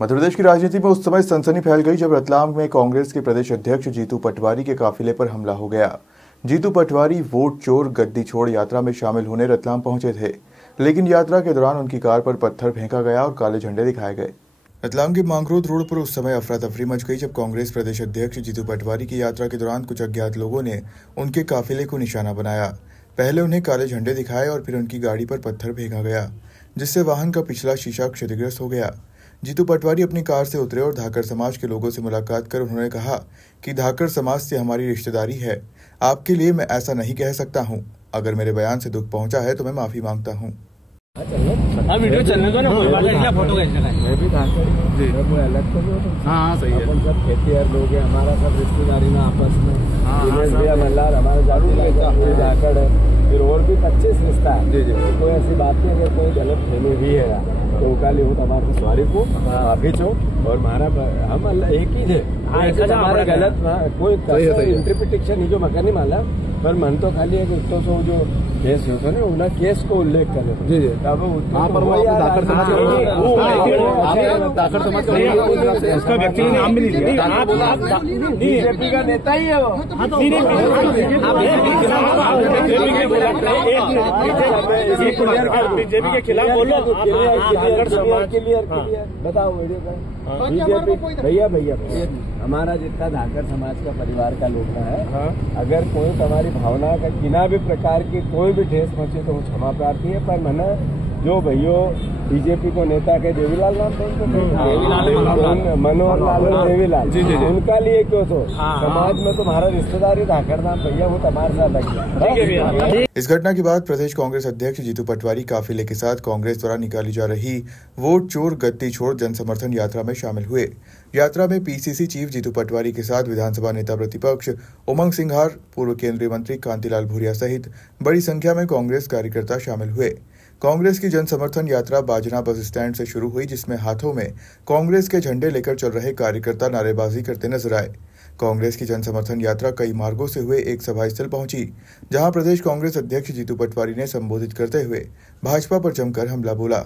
मध्य प्रदेश की राजनीति में उस समय सनसनी फैल गई जब रतलाम में कांग्रेस के प्रदेश अध्यक्ष जीतू पटवारी के काफिले पर हमला हो गया। जीतू पटवारी वोट चोर गद्दी छोड़ यात्रा में शामिल होने रतलाम पहुंचे थे, लेकिन यात्रा के दौरान उनकी कार पर पत्थर फेंका गया और काले झंडे दिखाए गए। रतलाम के मांगरोद रोड पर उस समय अफरा तफरी मच गई जब कांग्रेस प्रदेश अध्यक्ष जीतू पटवारी की यात्रा के दौरान कुछ अज्ञात लोगों ने उनके काफिले को निशाना बनाया। पहले उन्हें काले झंडे दिखाए और फिर उनकी गाड़ी पर पत्थर फेंका गया, जिससे वाहन का पिछला शीशा क्षतिग्रस्त हो गया। जीतू पटवारी अपनी कार से उतरे और धाकर समाज के लोगों से मुलाकात कर उन्होंने कहा कि धाकर समाज से हमारी रिश्तेदारी है, आपके लिए मैं ऐसा नहीं कह सकता हूं। अगर मेरे बयान से दुख पहुंचा है तो मैं माफी मांगता हूं। वीडियो चलने दो ना, फोटो मैं भी धाकर जी वो अलग तो नहीं हो। हाँ सही है, अपन सब खेतीहर लोग हैं, हमारा सब रिश्तेदारी में आपस में मल्लार हमारे धाकर है, फिर और भी 25 रिश्ता है जी जी। कोई ऐसी बात नहीं, अगर कोई गलत फहमी भी है तो उकाली हो हमारे सॉरी को अभी छो और हमारा हम एक ही थे। हमारा गलत कोई इंटरप्रिटेशन जो मका नहीं माला, पर मन तो खाली है कि उत्तो सो जो केस होता है ना केस को उल्लेख करे जी जी। तब उसका व्यक्ति नाम भी नहीं दिया, बीजेपी का नेता ही है वो। बीजेपी के खिलाफ बोलो, क्लियर बताओ बीजेपी। भैया हमारा जितना धाकर समाज का परिवार का लोग है, अगर कोई तुम्हारी भावना का किना भी प्रकार की कोई भी ठेस पहुंचे तो क्षमा प्रार्थी है। पर मना जो भैयो बीजेपी को नेता के देवीलाल नाम मनोहर लाल देवीलाल उनका लिए क्यों तो समाज में तुम्हारा रिश्तेदारी धाकर नाम भैया वो तुम्हारे साथ लग गया। इस घटना के बाद प्रदेश कांग्रेस अध्यक्ष जीतू पटवारी काफिले के साथ कांग्रेस द्वारा निकाली जा रही वोट चोर गद्दी छोड़ जन समर्थन यात्रा में शामिल हुए। यात्रा में पीसीसी चीफ जीतू पटवारी के साथ विधानसभा नेता प्रतिपक्ष उमंग सिंघार, पूर्व केंद्रीय मंत्री कांतिलाल भूरिया सहित बड़ी संख्या में कांग्रेस कार्यकर्ता शामिल हुए। कांग्रेस की जन समर्थन यात्रा बाजना बस स्टैंड से शुरू हुई, जिसमें हाथों में कांग्रेस के झंडे लेकर चल रहे कार्यकर्ता नारेबाजी करते नजर आए। कांग्रेस की जन समर्थन यात्रा कई मार्गों से हुए एक सभा स्थल पहुंची, जहां प्रदेश कांग्रेस अध्यक्ष जीतू पटवारी ने संबोधित करते हुए भाजपा पर जमकर हमला बोला।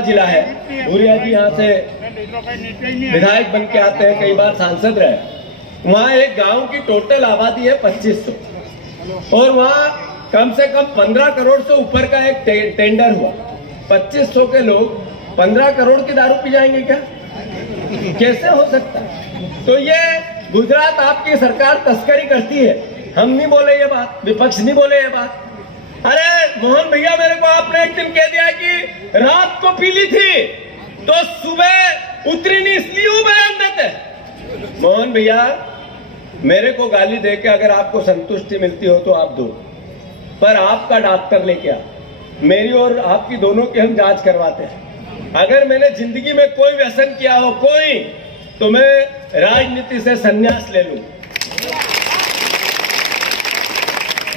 जिला है, भूरिया जी यहाँ से विधायक बन के आते हैं, कई बार सांसद रहे। वहाँ एक गांव की टोटल आबादी है 2500 और वहाँ कम से कम 15 करोड़ से ऊपर का एक टेंडर हुआ। 2500 के लोग 15 करोड़ की दारू पी जाएंगे क्या? कैसे हो सकता? तो ये गुजरात आपकी सरकार तस्करी करती है। हम नहीं बोले ये बात, विपक्ष नहीं बोले ये बात। अरे मोहन भैया, मेरे को आपने एक दिन कह दिया कि रात को पी ली थी तो सुबह उतरी नहीं, इसलिए वो बयान देते। मोहन भैया, मेरे को गाली देके अगर आपको संतुष्टि मिलती हो तो आप दो, पर आपका डॉक्टर लेके आ, मेरी और आपकी दोनों की हम जांच करवाते हैं। अगर मैंने जिंदगी में कोई व्यसन किया हो कोई, तो मैं राजनीति से संन्यास ले लूं।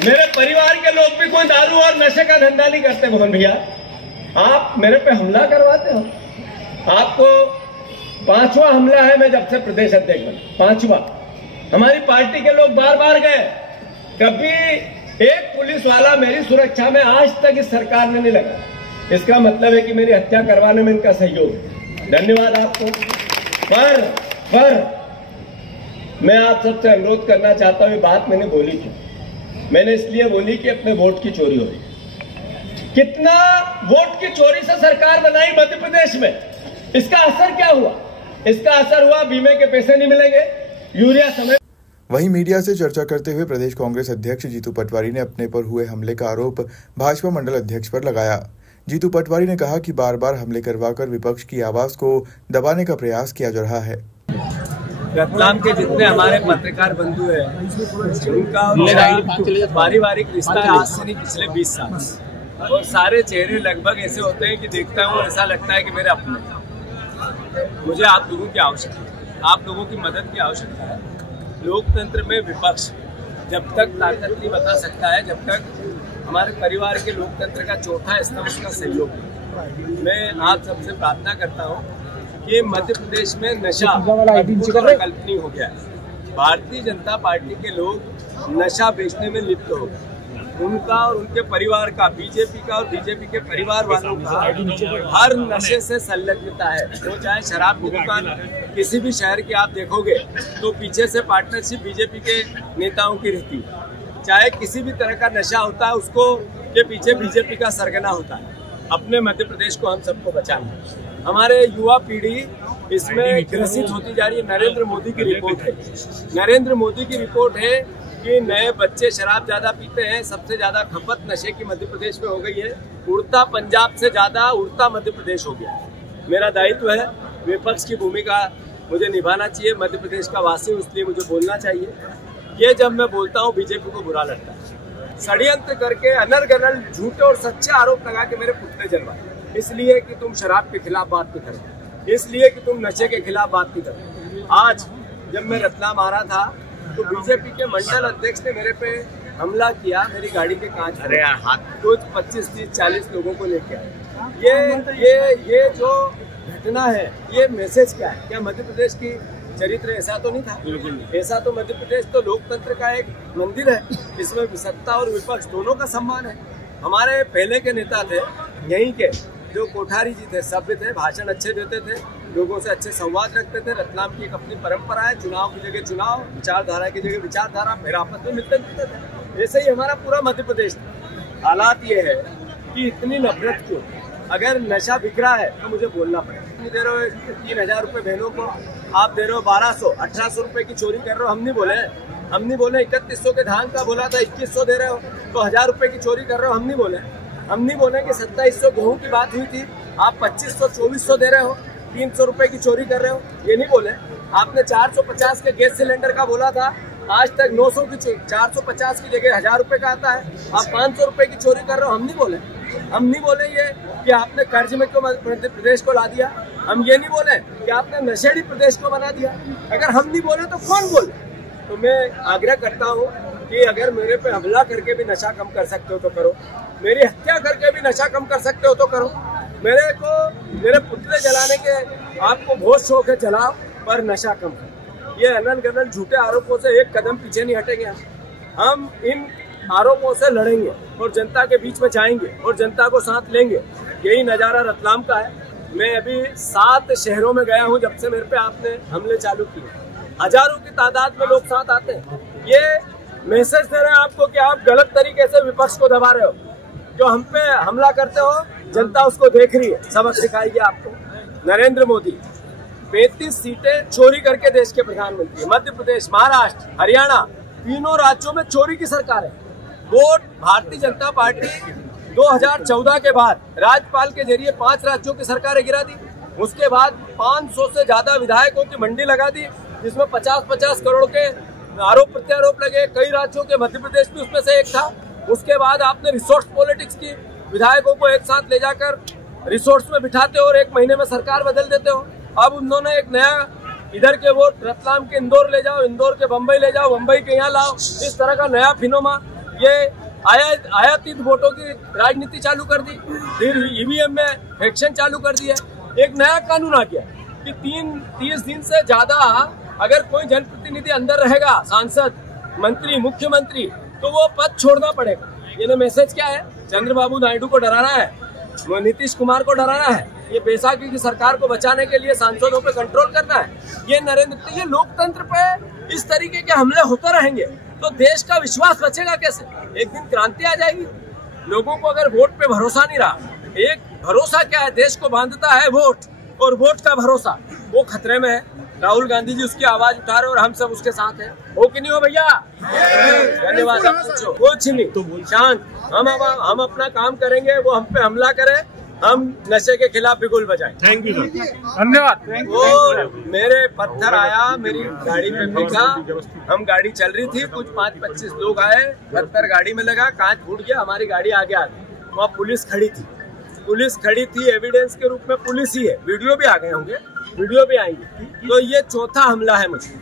मेरे परिवार के लोग भी कोई दारू और नशे का धंधा नहीं करते। मोहन भैया, आप मेरे पे हमला करवाते हो। आपको 5वां हमला है मैं जब से प्रदेश अध्यक्ष बना, 5वां। हमारी पार्टी के लोग बार बार गए, कभी एक पुलिस वाला मेरी सुरक्षा में आज तक इस सरकार ने नहीं लगा। इसका मतलब है कि मेरी हत्या करवाने में इनका सहयोग है। धन्यवाद आपको। पर मैं आप सबसे अनुरोध करना चाहता हूं, बात मैंने बोली क्यों? मैंने इसलिए बोली कि अपने वोट की चोरी हो रही। कितना वोट की चोरी से सरकार बनाई मध्य प्रदेश में, इसका असर क्या हुआ? इसका असर हुआ बीमे के पैसे नहीं मिलेंगे, यूरिया समय। वहीं मीडिया से चर्चा करते हुए प्रदेश कांग्रेस अध्यक्ष जीतू पटवारी ने अपने पर हुए हमले का आरोप भाजपा मंडल अध्यक्ष पर लगाया। जीतू पटवारी ने कहा कि बार बार हमले करवाकर विपक्ष की आवाज को दबाने का प्रयास किया जा रहा है। रतलाम के जितने हमारे पत्रकार बंधु हैं, उनका पारिवारिक रिश्ता है आज से नहीं, पिछले 20 साल। और सारे चेहरे लगभग ऐसे होते हैं कि देखता हूँ ऐसा लगता है कि मेरे अपने। मुझे आप लोगों की आवश्यकता है, आप लोगों की मदद की आवश्यकता है। लोकतंत्र में विपक्ष जब तक ताकत नहीं बता सकता है, जब तक हमारे परिवार के लोकतंत्र का चौथा स्तंभ उसका सहयोग है। मैं आप सबसे प्रार्थना करता हूँ कि मध्य प्रदेश में नशा कल्पनीय हो गया है। भारतीय जनता पार्टी के लोग नशा बेचने में लिप्त हो गए। उनका और उनके परिवार का, बीजेपी का और बीजेपी के परिवार वालों का हर नशे से संलग्नता है। वो चाहे शराब की दुकान किसी भी शहर के आप देखोगे तो पीछे से पार्टनरशिप बीजेपी के नेताओं की रहती है। चाहे किसी भी तरह का नशा होता है उसको के पीछे बीजेपी का सरगना होता है। अपने मध्य प्रदेश को हम सबको बचाना है। हमारे युवा पीढ़ी इसमें ग्रसित होती जा रही है। नरेंद्र मोदी की रिपोर्ट है, नरेंद्र मोदी की रिपोर्ट है कि नए बच्चे शराब ज्यादा पीते हैं, सबसे ज्यादा खपत नशे की मध्य प्रदेश में हो गई है। उड़ता पंजाब से ज्यादा उड़ता मध्य प्रदेश हो गया। मेरा दायित्व है, विपक्ष की भूमिका मुझे निभाना चाहिए, मध्य प्रदेश का वासी हूं इसलिए मुझे बोलना चाहिए। ये जब मैं बोलता हूँ बीजेपी को बुरा लगता है। षड्यंत्र करके अनर्गल झूठे और सच्चे आरोप लगा के मेरे पुतले जलवाए, इसलिए कि तुम शराब के खिलाफ बात नहीं करो, इसलिए कि तुम नशे के खिलाफ बात नहीं करो। आज जब मैं रतलाम आ रहा था तो बीजेपी के मंडल अध्यक्ष ने मेरे पे हमला किया, मेरी गाड़ी के कांच कुछ 25, 30, 40 लोगों को लेके आए। ये जो घटना है, ये मैसेज क्या है? क्या मध्य प्रदेश की चरित्र ऐसा तो नहीं था? ऐसा तो मध्य प्रदेश तो लोकतंत्र का एक मंदिर है, इसमें सत्ता और विपक्ष दोनों का सम्मान है। हमारे पहले के नेता थे यहीं के, जो कोठारी जी थे, सभ्य थे, भाषण अच्छे देते थे, लोगों से अच्छे संवाद रखते थे। रतलाम की एक अपनी परंपरा है, चुनाव की जगह चुनाव, विचारधारा की जगह विचारधारा, फिर आपस में मिलते जुलते थे। ऐसे ही हमारा पूरा मध्य प्रदेश था। हालात ये है कि इतनी नफरत क्यों? अगर नशा बिक रहा है तो मुझे बोलना पड़ेगा। दे रहे हो 3000 रुपये बहनों को, आप दे रहे हो 1200, 1800 रुपये की चोरी कर रहे हो। हम नहीं बोले 3100 के धान का बोला था 2100 दे रहे हो, तो 1000 रुपये की चोरी कर रहे हो। हम नहीं बोले कि 2700 गेहूं की बात हुई थी, आप 2500, 2400 दे रहे हो, 300 रुपये की चोरी कर रहे हो। ये नहीं बोले। आपने 450 के गैस सिलेंडर का बोला था, आज तक 900 की 450 की जगह 1000 रुपये का आता है, आप 500 रुपये की चोरी कर रहे हो। हम नहीं बोले ये कि आपने कर्ज में क्यों मध्य प्रदेश को ला दिया। हम ये नहीं बोले कि आपने नशेड़ी प्रदेश को बना दिया। अगर हम नहीं बोले तो कौन बोले? तो मैं आग्रह करता हूँ कि अगर मेरे पे हमला करके भी नशा कम कर सकते हो तो करो, मेरी हत्या करके भी नशा कम कर सकते हो तो करो। मेरे पुतले जलाने के आपको बहुत शौक है, जलाओ, पर नशा कम करो। ये अनल झूठे आरोपों से एक कदम पीछे नहीं हटेंगे। हम इन आरोपों से लड़ेंगे और जनता के बीच में जाएंगे और जनता को साथ लेंगे। यही नजारा रतलाम का है। मैं अभी 7 शहरों में गया हूं जब से मेरे पे आपने हमले चालू किए। हजारों की तादाद में लोग साथ आते हैं। ये मैसेज दे रहे हैं आपको कि आप गलत तरीके से विपक्ष को दबा रहे हो। जो हम पे हमला करते हो, जनता उसको देख रही है, सबक सिखाएगी आपको। नरेंद्र मोदी 35 सीटें चोरी करके देश के प्रधानमंत्री। मध्य प्रदेश, महाराष्ट्र, हरियाणा, तीनों राज्यों में चोरी की सरकार है। वोट भारतीय जनता पार्टी 2014 के बाद राज्यपाल के जरिए 5 राज्यों की सरकारें गिरा दी। उसके बाद 500 से ज्यादा विधायकों की मंडी लगा दी, जिसमें 50-50 करोड़ के आरोप प्रत्यारोप लगे। कई राज्यों के, मध्य प्रदेश भी उसमें से एक था। उसके बाद आपने रिसोर्स पॉलिटिक्स की, विधायकों को एक साथ ले जाकर रिसोर्स में बिठाते हो और 1 महीने में सरकार बदल देते हो। अब उन्होंने एक नया, इधर के वोट रतलाम के इंदौर ले जाओ, इंदौर के बम्बई ले जाओ, बम्बई के यहाँ लाओ, इस तरह का नया फिनोमा। ये आयातित वोटों की राजनीति चालू कर दी, फिर ईवीएम में फ्रैक्शन चालू कर दिया। एक नया कानून आ गया कि 30 दिन से ज्यादा अगर कोई जनप्रतिनिधि अंदर रहेगा, सांसद, मंत्री, मुख्यमंत्री, तो वो पद छोड़ना पड़ेगा। ये मैसेज क्या है? चंद्रबाबू नायडू को डराना है, नीतीश कुमार को डराना है, ये बैसाखी की सरकार को बचाने के लिए सांसदों पे कंट्रोल करना है। ये ये लोकतंत्र पे इस तरीके के हमले होते रहेंगे तो देश का विश्वास बचेगा कैसे? एक दिन क्रांति आ जाएगी। लोगों को अगर वोट पे भरोसा नहीं रहा, एक भरोसा क्या है, देश को बांधता है वोट, और वोट का भरोसा वो खतरे में है। राहुल गांधी जी उसकी आवाज उठा रहे और हम सब उसके साथ हैं। हो कि नहीं हो भैया? धन्यवाद। कुछ नहीं, शांत। हम अपना काम करेंगे, वो हम पे हमला करे, हम नशे के खिलाफ बिगुल बजाएं। थैंक यू सर, धन्यवाद। वो मेरे पत्थर आया, मेरी गाड़ी पे फेंका, हम गाड़ी चल रही थी, कुछ 5-25 लोग आए, पत्थर गाड़ी में लगा, कांच फूट गया, हमारी गाड़ी आगे आ गई। वहाँ पुलिस खड़ी थी, एविडेंस के रूप में पुलिस ही है। वीडियो भी आ गए होंगे, वीडियो भी आएंगे। तो ये चौथा हमला है मुझे।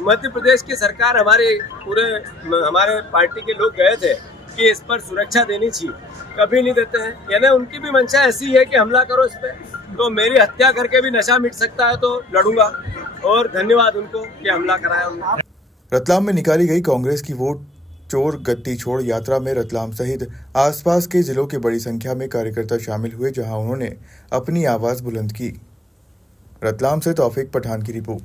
मध्य प्रदेश की सरकार, हमारे पार्टी के लोग गए थे कि इस पर सुरक्षा देनी चाहिए, कभी नहीं देते हैं। यानी उनकी भी मंशा ऐसी है कि हमला करो इस पे। तो मेरी हत्या करके भी नशा मिट सकता है तो लड़ूंगा, और धन्यवाद उनको कि हमला कराया हमने। रतलाम में निकाली गई कांग्रेस की वोट चोर गद्दी छोड़ यात्रा में रतलाम सहित आसपास के जिलों के बड़ी संख्या में कार्यकर्ता शामिल हुए, जहां उन्होंने अपनी आवाज बुलंद की। रतलाम से तौफीक पठान की रिपोर्ट।